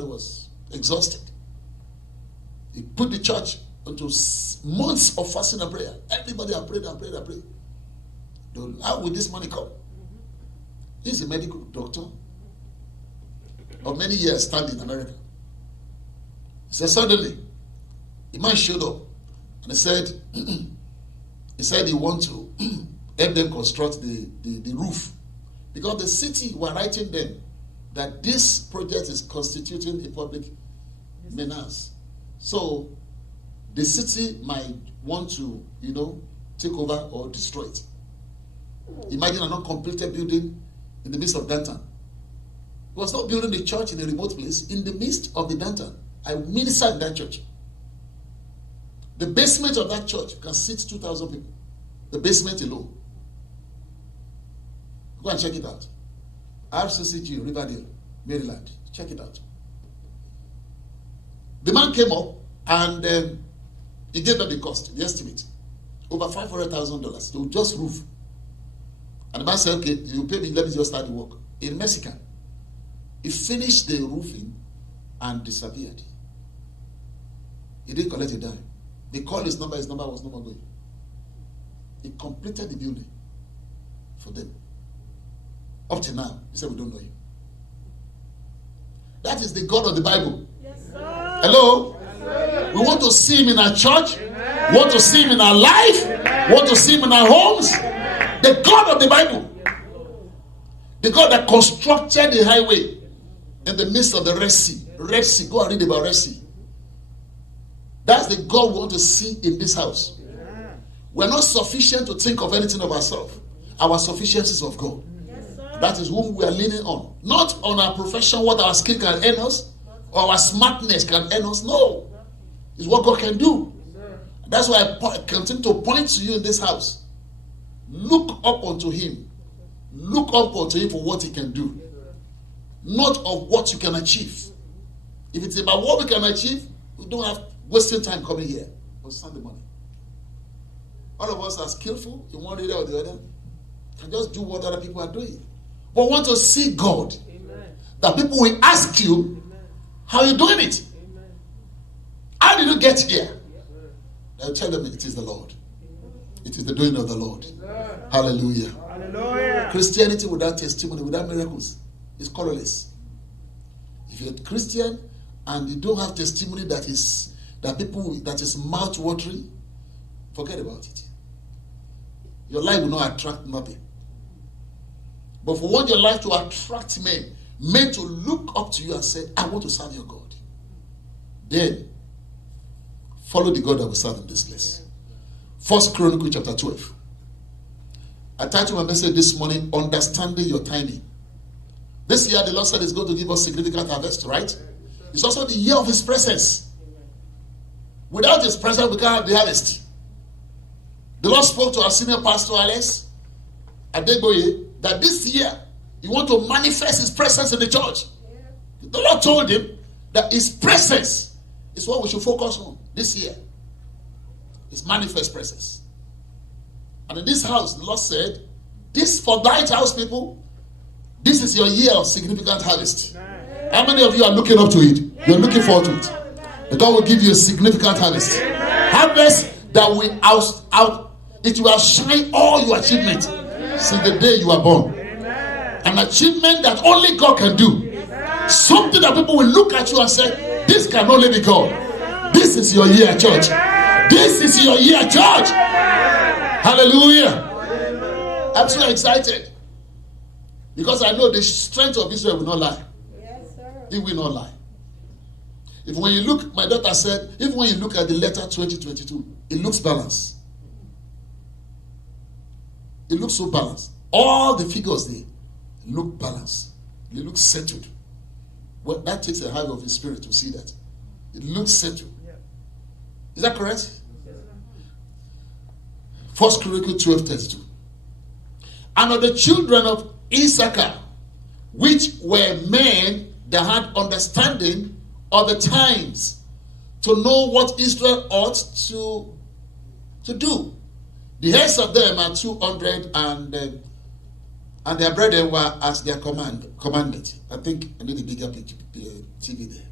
everybody was exhausted. He put the church into months of fasting and prayer. Everybody had prayed and prayed and prayed. How will this money come? He's a medical doctor of many years standing in America. He said suddenly, the man showed up and he said he want to help them construct the roof. Because the city were writing them that this project is constituting a public menace. So the city might want to, take over or destroy it. Imagine an uncompleted building in the midst of downtown. He was not building the church in a remote place, in the midst of the downtown. I ministered in that church. The basement of that church can seat 2,000 people. The basement alone. Go and check it out. RCCG, Riverdale, Maryland. Check it out. The man came up and he gave them the cost, the estimate. Over $500,000. They would just roof. And the man said, okay, you pay me, let me just start the work. In Mexican, he finished the roofing and disappeared. He didn't collect a dime. They called his number was no more going. He completed the building for them. Up to now, he said, we don't know him. That is the God of the Bible. Yes, sir. Hello? Yes, sir. We want to see him in our church. Amen. We want to see him in our life. Amen. We want to see him in our homes. Amen. The God of the Bible. The God that constructed the highway in the midst of the Red Sea. Red Sea. Go and read about Red Sea. That's the God we want to see in this house. We're not sufficient to think of anything of ourselves. Our sufficiency is of God. Yes, sir. That is whom we are leaning on. Not on our profession, what our skill can earn us, or our smartness can earn us. No. It's what God can do. That's why I continue to point to you in this house. Look up unto him. Look up unto him for what he can do. Not of what you can achieve. If it's about what we can achieve, we don't have wasting time coming here. We'll send the money. All of us are skillful in one area or the other. Can just do what other people are doing. But want to see God. Amen. That people will ask you, Amen. how are you doing it? Amen. How did you get here? I'll tell them it is the Lord. It is the doing of the Lord. Hallelujah. Hallelujah. Christianity without testimony, without miracles, is colorless. If you're a Christian and you don't have testimony that is mouth watering, forget about it. Your life will not attract nothing. But if you want your life to attract men to look up to you and say, I want to serve your God, then follow the God that will serve in this place. 1 Chronicles chapter 12. I titled my message this morning, Understanding Your Timing. This year the Lord said He's going to give us significant harvest, right? It's also the year of His presence. Without His presence, we can't have the harvest. The Lord spoke to our senior pastor, Alex Adegboye, that this year He wants to manifest His presence in the church. The Lord told him that His presence is what we should focus on this year. His manifest presence. And in this house, the Lord said, this for thy house, people, this is your year of significant harvest. How many of you are looking up to it? You're looking forward to it. That God will give you a significant harvest. Harvest that will it will outshine all your achievements since the day you were born. An achievement that only God can do. Something that people will look at you and say, this can only be God. This is your year, church. This is your year, church. Hallelujah. I'm so excited. Because I know the strength of Israel will not lie. Yes, sir. It will not lie. If when you look, my daughter said, even when you look at the letter 2022, it looks balanced. It looks so balanced. All the figures there look balanced. They look settled. Well, that takes a high of His spirit to see that. It looks settled. Yeah. Is that correct? 1 Chronicles 12:32. And of the children of Issachar, which were men that had understanding of the times, to know what Israel ought to do. The heads of them are 230 And their brethren were at their commandment. I think I need a bigger TV there.